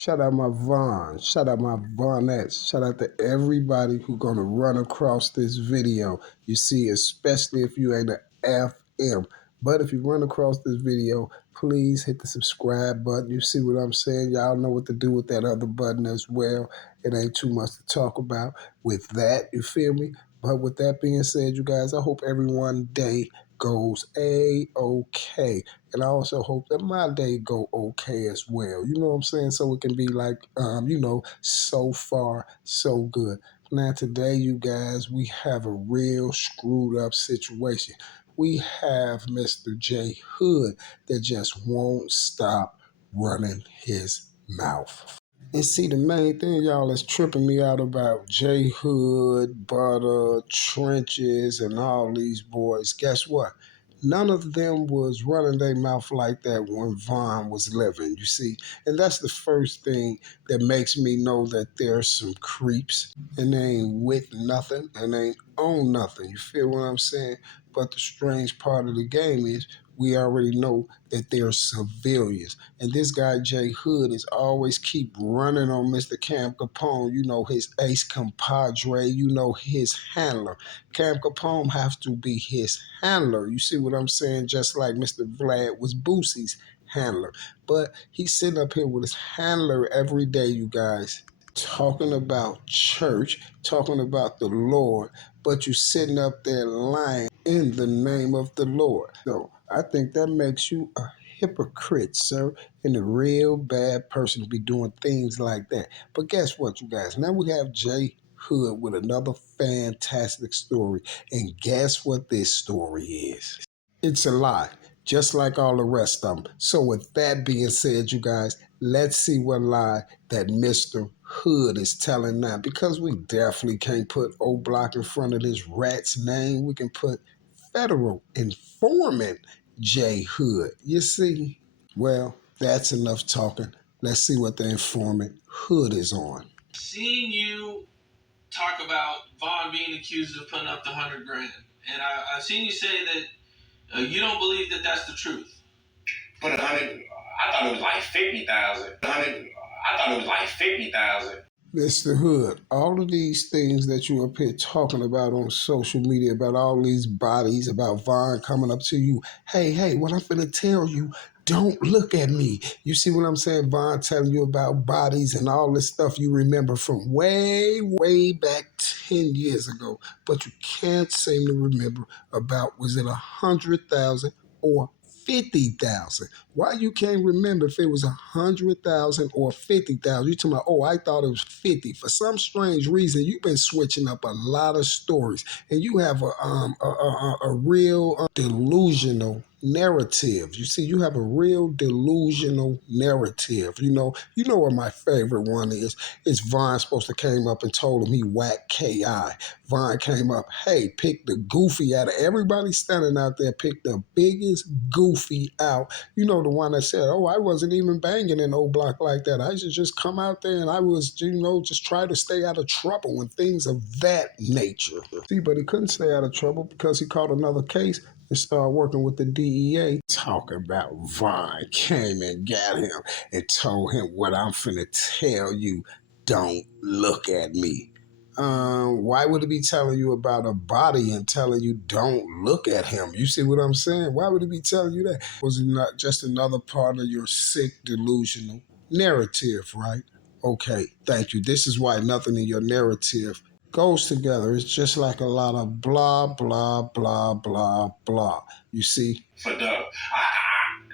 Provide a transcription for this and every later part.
Shout out my Vaughn. Shout out my Vaughnettes. Shout out to everybody who gonna run across this video. You see, especially if you ain't an FM. But if you run across this video, please hit the subscribe button. You see what I'm saying? Y'all know what to do with that other button as well. It ain't too much to talk about with that. You feel me? But with that being said, you guys, I hope everyone day goes A-okay. And I also hope that my day go okay as well. You know what I'm saying? So it can be like, so far, so good. Now today, you guys, we have a real screwed up situation. We have Mr. J Hood that just won't stop running his mouth. And see, the main thing, y'all, that's tripping me out about J Hood, Butter, Trenches, and all these boys, guess what? None of them was running their mouth like that when Vaughn was living, you see? And that's the first thing that makes me know that there's some creeps and they ain't with nothing and they ain't on nothing. You feel what I'm saying? But the strange part of the game is we already know that they're civilians. And this guy, Jay Hood, is always keep running on Mr. Cam Capone, you know, his ace compadre, you know, his handler. Cam Capone has to be his handler. You see what I'm saying? Just like Mr. Vlad was Boosie's handler. But he's sitting up here with his handler every day, you guys, talking about church, talking about the Lord, but you sitting up there lying in the name of the Lord. So I think that makes you a hypocrite, sir, and a real bad person to be doing things like that. But guess what, you guys? Now we have Jay Hood with another fantastic story. And guess what this story is? It's a lie, just like all the rest of them. So with that being said, you guys, let's see what lie that Mr. Hood is telling now. Because we definitely can't put OBlock in front of this rat's name. We can put federal informant J Hood. You see? Well, that's enough talking. Let's see what the informant Hood is on. Seeing you talk about Vaughn being accused of putting up the 100 grand, and I've seen you say that you don't believe that that's the truth. But 100, I thought it was like 50,000. 100, I thought it was like 50,000. Mr. Hood, all of these things that you up here talking about on social media, about all these bodies, about Vaughn coming up to you, hey, what I'm finna tell you, don't look at me. You see what I'm saying? Vaughn telling you about bodies and all this stuff you remember from way, way back 10 years ago, but you can't seem to remember about, was it 100,000 or 50,000? Why you can't remember if it was 100,000 or 50,000? You talking about, oh, I thought it was 50. For some strange reason, you've been switching up a lot of stories, and you have a real delusional narrative. You see, you have a real delusional narrative. You know what my favorite one is? It's Vaughn supposed to came up and told him he whacked KI. Vaughn came up, hey, pick the goofy out of everybody standing out there, pick the biggest goofy out. You know, the one that said, oh, I wasn't even banging in OBlock like that. I should just come out there and I was, just try to stay out of trouble and things of that nature. See, but he couldn't stay out of trouble because he caught another case and started working with the DEA. Talking about Vaughn came and got him and told him what I'm finna tell you. Don't look at me. Why would he be telling you about a body and telling you don't look at him? You see what I'm saying? Why would he be telling you that? Was it not just another part of your sick, delusional narrative, right? Okay, thank you. This is why nothing in your narrative goes together. It's just like a lot of blah, blah, blah, blah, blah. You see? For the,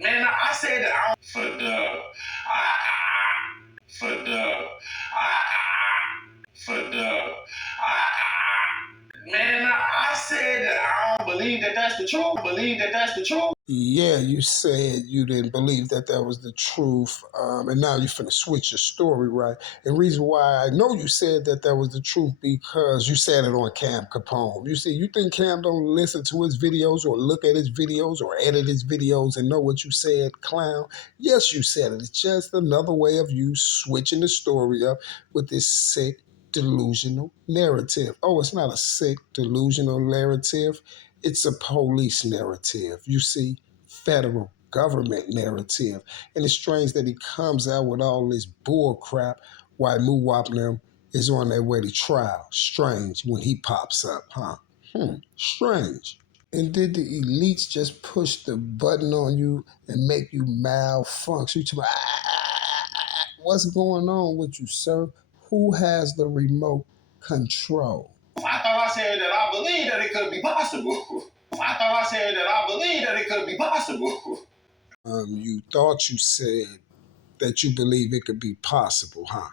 man, I said that I, man, I said that I don't believe that that's the truth. Believe that that's the truth. Yeah, you said you didn't believe that that was the truth, and now you're finna switch your story, right? And reason why I know you said that that was the truth because you said it on Cam Capone. You see, you think Cam don't listen to his videos or look at his videos or edit his videos and know what you said, clown? Yes, you said it. It's just another way of you switching the story up with this sick, delusional narrative. Oh, it's not a sick, delusional narrative. It's a police narrative. You see, federal government narrative. And it's strange that he comes out with all this bull crap while Muwap and them is on their way to trial. Strange when he pops up, huh? Strange. And did the elites just push the button on you and make you malfunction? You talking about, what's going on with you, sir? Who has the remote control? I thought I said that I believe that it could be possible. I thought I said that I believe that it could be possible. You thought you said that you believe it could be possible, huh?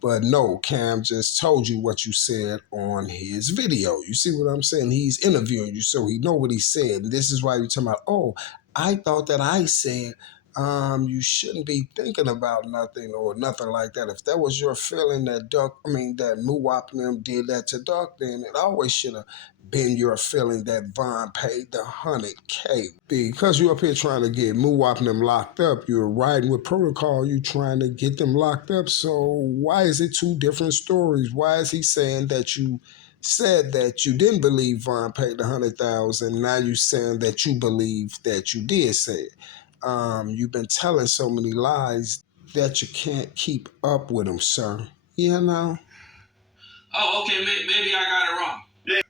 But no, Cam just told you what you said on his video. You see what I'm saying? He's interviewing you, so he know what he said. And this is why you're talking about, oh, I thought that I said you shouldn't be thinking about nothing or nothing like that. If that was your feeling that that Muwap and them did that to Duck, then it always should have been your feeling that Von paid the 100K. Because you up here trying to get Muwap and them locked up, you're riding with protocol, you trying to get them locked up. So why is it two different stories? Why is he saying that you said that you didn't believe Von paid the 100,000? Now you saying that you believe that you did say it. You've been telling so many lies that you can't keep up with them, sir. You know? Oh, okay, maybe I got it wrong. Yeah.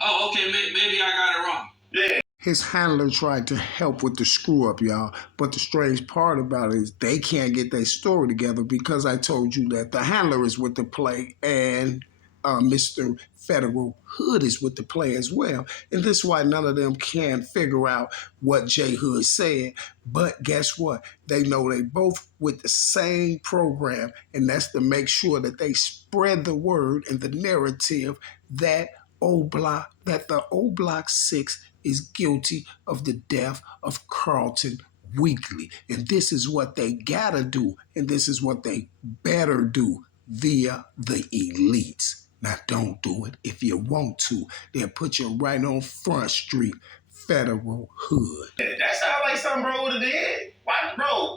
Oh, okay, maybe I got it wrong. Yeah. His handler tried to help with the screw up, y'all. But the strange part about it is they can't get their story together because I told you that the handler is with the play and Mr. Federal Hood is with the play as well. And this is why none of them can figure out what J Hood said. But guess what? They know they both with the same program, and that's to make sure that they spread the word and the narrative that the OBlock 6 is guilty of the death of Carlton Weekly. And this is what they gotta do, and this is what they better do via the elites. Now, don't do it. If you want to, they'll put you right on Front Street, Federal Hood. Yeah, that sounds like something bro would have did. Why, bro?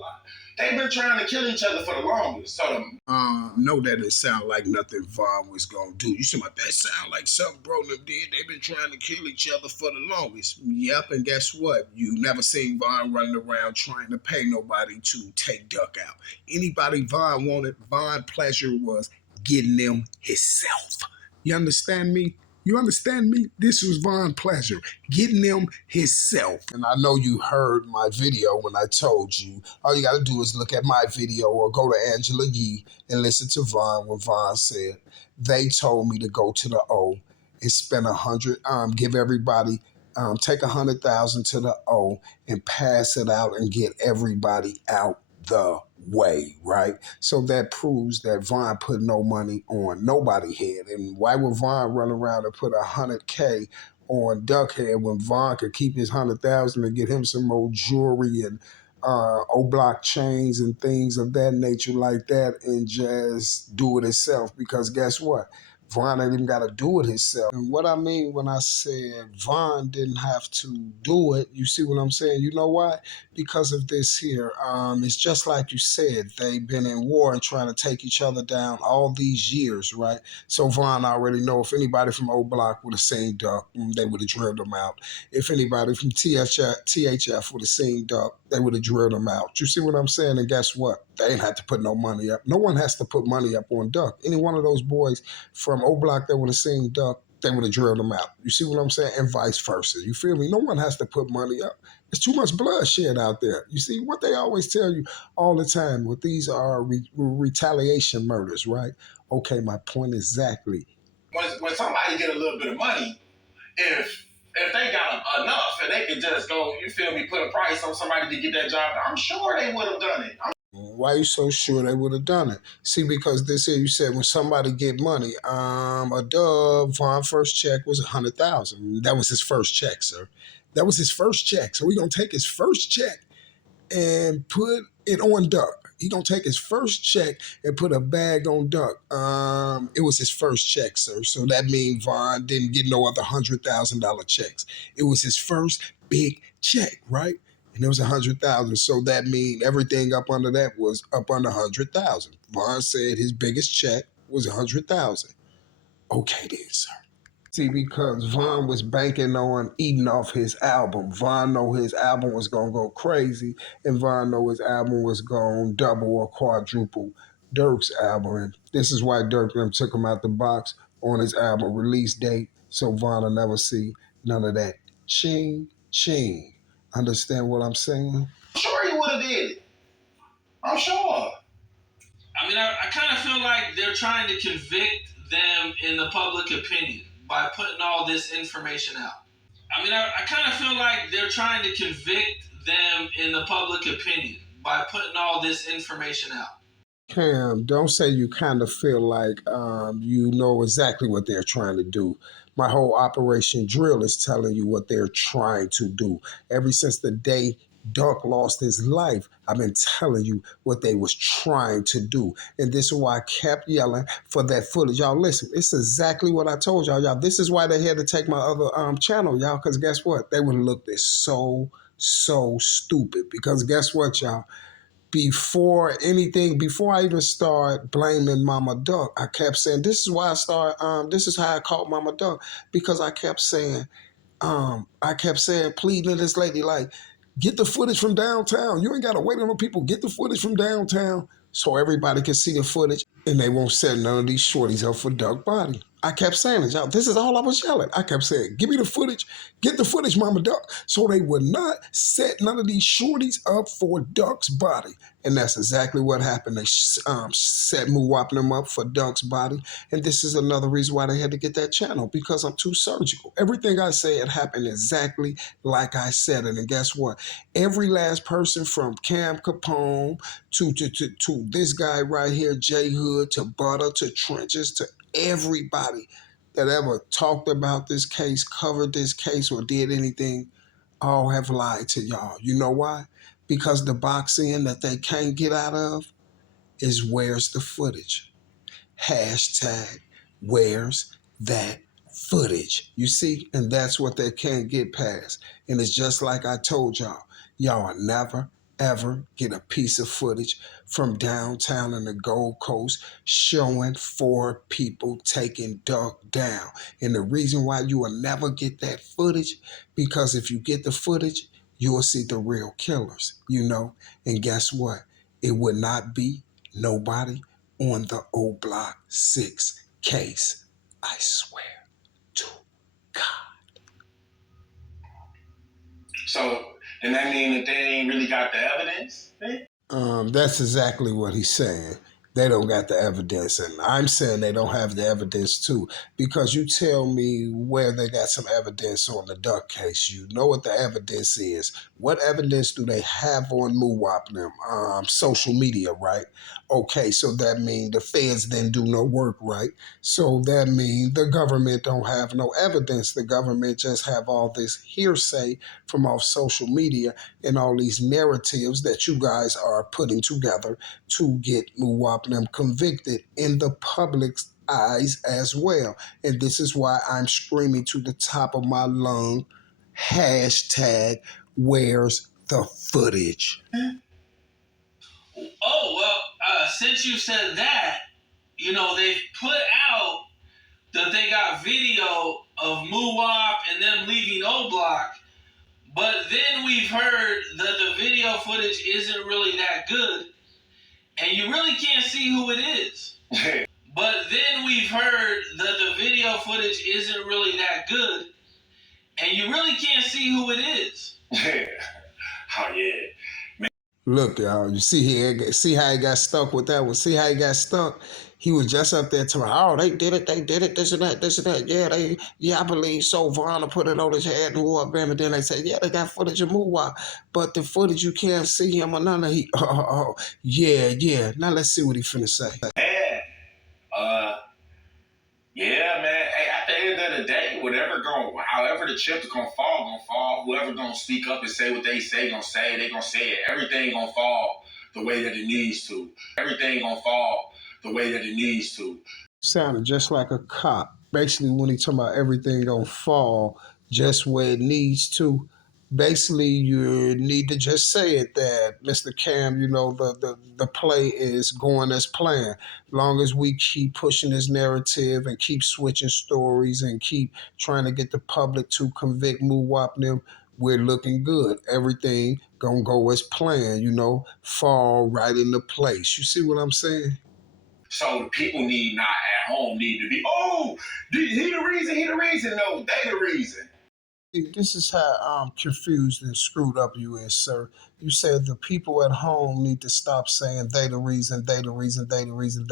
They've been trying to kill each other for the longest. So No, that didn't sound like nothing Von was gonna do. You see about that sound like something bro them did. They've been trying to kill each other for the longest. Yep, and guess what? You never seen Von running around trying to pay nobody to take Duck out. Anybody Von wanted, Von pleasure was getting them himself. You understand me? You understand me? This was Von pleasure, getting them himself. And I know you heard my video when I told you all you got to do is look at my video or go to Angela Yee and listen to Von when Von said they told me to go to the O and spend 100. Give everybody. Take 100,000 to the O and pass it out and get everybody out the way, right? So that proves that Von put no money on nobody's head. And why would Von run around and put 100K on Duckhead when Von could keep his 100,000 and get him some more jewelry and OBlock chains and things of that nature like that and just do it himself? Because guess what? Von ain't even got to do it himself. And what I mean when I said Von didn't have to do it, you see what I'm saying? You know why? Because of this here. It's just like you said, they've been in war and trying to take each other down all these years, right? So Von already know if anybody from OBlock would have seen Duck, they would have drilled him out. If anybody from THF would have seen Duck, they would have drilled him out. You see what I'm saying? And guess what? They ain't had to put no money up. No one has to put money up on Duck. Any one of those boys from OBlock that would have seen Duck, they would have drilled him out. You see what I'm saying? And vice versa. You feel me? No one has to put money up. There's too much bloodshed out there. You see what they always tell you all the time? Well, these are retaliation murders, right? Okay, my point exactly. when somebody get a little bit of money, if they got enough and they could just go, you feel me, put a price on somebody to get that job, I'm sure they would have done it. Why are you so sure they would have done it? See, because this here you said when somebody get money, a dub, Von first check was 100,000. That was his first check, sir. That was his first check. So we gonna take his first check and put it on Duck. He gonna take his first check and put a bag on Duck. It was his first check, sir. So that means Von didn't get no other $100,000 checks. It was his first big check, right? And it was 100,000. So that means everything up under that was up under 100,000. Von said his biggest check was 100,000. Okay then, sir. See, because Von was banking on eating off his album. Von know his album was gonna go crazy, and Von know his album was gonna double or quadruple Dirk's album. And this is why Dirk them took him out the box on his album release date, so Von will never see none of that ching ching. Understand what I'm saying? I'm sure he would have did it. I'm sure. I mean, I kind of feel like they're trying to convict them in the public opinion by putting all this information out. I mean, I kind of feel like they're trying to convict them in the public opinion by putting all this information out. Cam, don't say you kind of feel like you know exactly what they're trying to do. My whole Operation Drill is telling you what they're trying to do. Ever since the day Duck lost his life, I've been telling you what they was trying to do. And this is why I kept yelling for that footage. Y'all listen, it's exactly what I told y'all. Y'all, this is why they had to take my other channel, y'all, because guess what? They would have looked at so stupid. Because guess what, y'all? Before I even start blaming Mama Duck, I kept saying, this is why this is how I caught Mama Duck, because I kept saying, pleading to this lady, like, get the footage from downtown. You ain't got to wait on the people. Get the footage from downtown so everybody can see the footage and they won't set none of these shorties up for Duck Body. I kept saying it, y'all. This is all I was yelling. I kept saying, give me the footage. Get the footage, Mama Duck. So they would not set none of these shorties up for Duck's body. And that's exactly what happened. They set Muwap them up for Duck's body. And this is another reason why they had to get that channel, because I'm too surgical. Everything I said happened exactly like I said it. And guess what? Every last person from Cam Capone to this guy right here, J Hood, to Butter, to Trenches, to everybody that ever talked about this case, covered this case, or did anything, all have lied to y'all. You know why? Because the box in that they can't get out of is where's the footage? Hashtag where's that footage? You see? And that's what they can't get past. And it's just like I told y'all, y'all will never, ever get a piece of footage from downtown in the Gold Coast showing 4 people taking Duck down. And the reason why you will never get that footage, because if you get the footage, you will see the real killers, you know? And guess what? It would not be nobody on the OBlock 6 case. I swear to God. So, then that mean that they ain't really got the evidence? That's exactly what he's saying. They don't got the evidence, and I'm saying they don't have the evidence too. Because you tell me where they got some evidence on the Duck case. You know what the evidence is. What evidence do they have on Muwap them? Social media, right? Okay, so that means the feds didn't do no work, right? So that means the government don't have no evidence. The government just have all this hearsay from off social media and all these narratives that you guys are putting together to get Muwap them convicted in the public's eyes as well. And this is why I'm screaming to the top of my lung, hashtag where's the footage? Oh, well, since you said that, you know, they've put out that they got video of Muwap and them leaving OBlock, but then we've heard that the video footage isn't really that good, and you really can't see who it is. But then we've heard that the video footage isn't really that good, and you really can't see who it is. Oh, yeah. Look, y'all, you see how he got stuck with that one? See how he got stuck? He was just up there telling, oh, they did it, this and that. Yeah, I believe so. Vaughn put it on his head and wore up, and then they said, yeah, they got footage of Muwap, but the footage you can't see him or none of yeah. Now let's see what he finna say. Yeah, man. Hey, at the end of the day, however the chips gonna fall. Whoever gonna speak up and say what they say, gonna say it. Everything gonna fall the way that it needs to. Sounded just like a cop. Basically, when he talking about everything gonna fall just where it needs to, Basically, you need to just say it that Mr. Cam, the play is going as planned. Long as we keep pushing this narrative and keep switching stories and keep trying to get the public to convict Muwap them, we're looking good. Everything gonna go as planned, fall right into place. You see what I'm saying? So the people need not at home need to be, oh, he the reason, he the reason. No, they the reason. This is how confused and screwed up you is, sir. You said the people at home need to stop saying they the reason, they the reason, they the reason,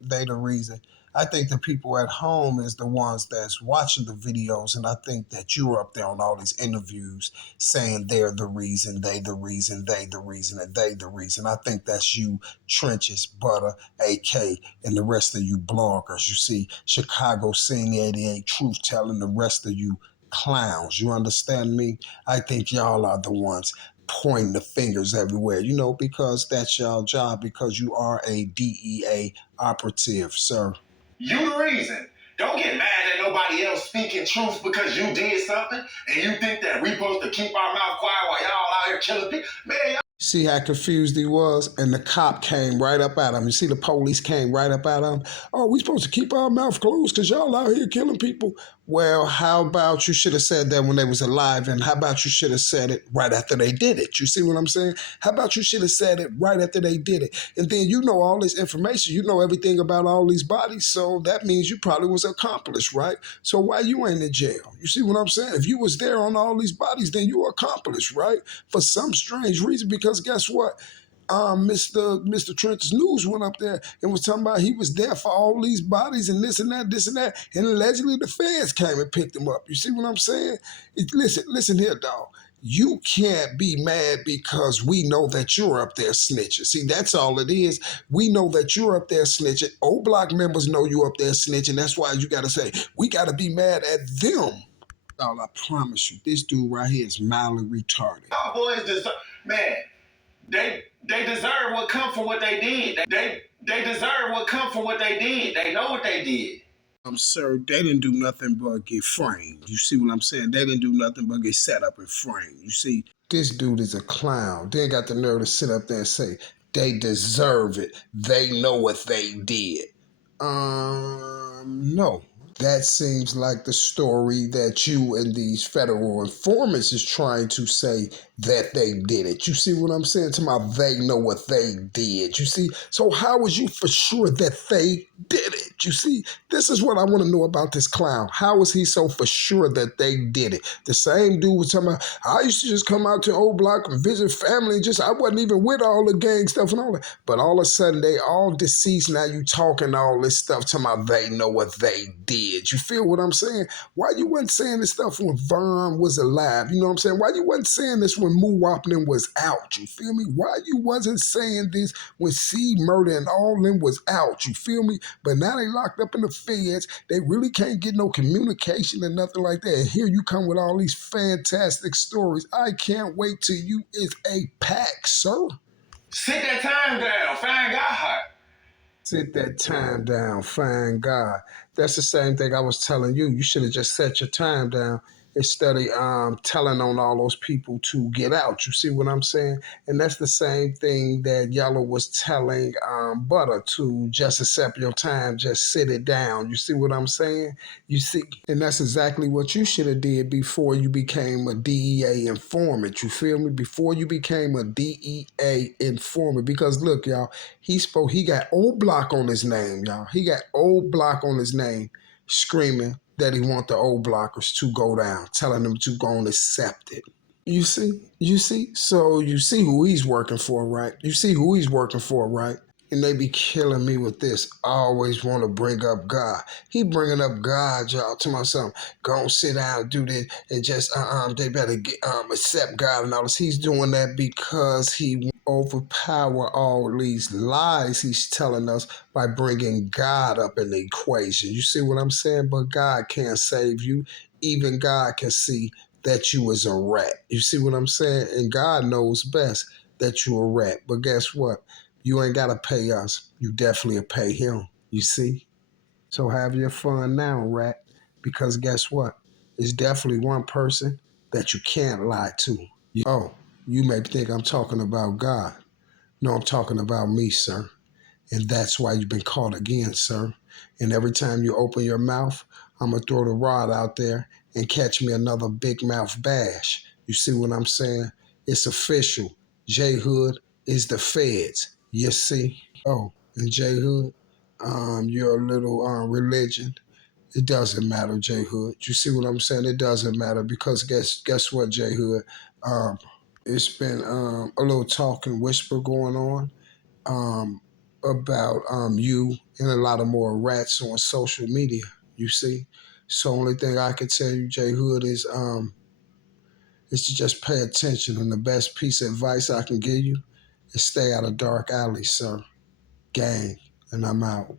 they the reason. I think the people at home is the ones that's watching the videos, and I think that you're up there on all these interviews saying they're the reason, they the reason, they the reason, and they the reason. I think that's you, Trenches, Butter, AK, and the rest of you bloggers. You see, Chicago Scene 88, Truth Telling, the rest of you clowns. You understand me? I think y'all are the ones pointing the fingers everywhere, because that's y'all job, because you are a DEA operative, sir. You the reason. Don't get mad at nobody else speaking truth because you did something and you think that we supposed to keep our mouth quiet while y'all out here killing people. Man, See how confused he was? And the cop came right up at him. You see the police came right up at him. Oh, we supposed to keep our mouth closed because y'all out here killing people. Well, how about you should have said that when they was alive, and how about you should have said it right after they did it? You see what I'm saying? How about you should have said it right after they did it? And then you know all this information. You know everything about all these bodies, so that means you probably was accomplice, right? So why you ain't in jail? You see what I'm saying? If you was there on all these bodies, then you were accomplished, right? For some strange reason, because guess what? Mr. Trench's News went up there and was talking about he was there for all these bodies and this and that, and allegedly the feds came and picked him up. You see what I'm saying? Listen here, dog. You can't be mad because we know that you're up there snitching. See, that's all it is. We know that you're up there snitching. OBlock members know you up there snitching. That's why you got to say, we got to be mad at them. Dog, I promise you, this dude right here is mildly retarded. y'all boys deserve, man, they deserve what come from what they did. They deserve what come from what they did. They know what they did. Sir, they didn't do nothing but get framed. You see what I'm saying? They didn't do nothing but get set up and framed. You see, this dude is a clown. They got the nerve to sit up there and say, they deserve it. They know what they did. No. That seems like the story that you and these federal informants is trying to say that they did it. You see what I'm saying? To my, they know what they did. You see? So how was you for sure that they did it? You see? This is what I want to know about this clown. How was he so for sure that they did it? The same dude was talking about, I used to just come out to OBlock and visit family and I wasn't even with all the gang stuff and all that. But all of a sudden they all deceased. Now you talking all this stuff to my, they know what they did. You feel what I'm saying? Why you wasn't saying this stuff when Vaughn was alive? You know what I'm saying? Why you wasn't saying this when Muwapnin was out? You feel me? Why you wasn't saying this when C Murder and all them was out? You feel me? But now they locked up in the feds. They really can't get no communication or nothing like that. And here you come with all these fantastic stories. I can't wait till you is a pack, sir. Sit that time down. Find God. Sit that time down, find God. That's the same thing I was telling you. You should have just set your time down instead of telling on all those people to get out. You see what I'm saying? And that's the same thing that Yellow was telling Butter to just accept your time, just sit it down. You see what I'm saying? You see, and that's exactly what you should have did before you became a DEA informant. You feel me? Before you became a DEA informant. Because look, y'all, he got OBlock on his name, y'all. He got OBlock on his name, screaming that he want the OBlockers to go down, telling them to go and accept it. You see? So you see who he's working for, right? You see who he's working for, right? And they be killing me with this. I always want to bring up God. He bringing up God, y'all. To myself, go and sit down, do this, and just they better accept God and all this. He's doing that because he overpower all these lies he's telling us by bringing God up in the equation. You see what I'm saying? But God can't save you. Even God can see that you is a rat. You see what I'm saying? And God knows best that you a rat. But guess what? You ain't got to pay us. You definitely pay him. You see? So have your fun now, rat. Because guess what? It's definitely one person that you can't lie to. Oh, you may think I'm talking about God. No, I'm talking about me, sir. And that's why you've been caught again, sir. And every time you open your mouth, I'm going to throw the rod out there and catch me another big mouth bash. You see what I'm saying? It's official. J Hood is the feds. You see? Oh, and J Hood, your little religion, it doesn't matter, J Hood. You see what I'm saying? It doesn't matter because guess what, J Hood? Um, it's been a little talk and whisper going on um, about you and a lot of more rats on social media. You see, so only thing I can tell you, Jay Hood, is to just pay attention. And the best piece of advice I can give you is stay out of dark alleys, sir. Gang, and I'm out.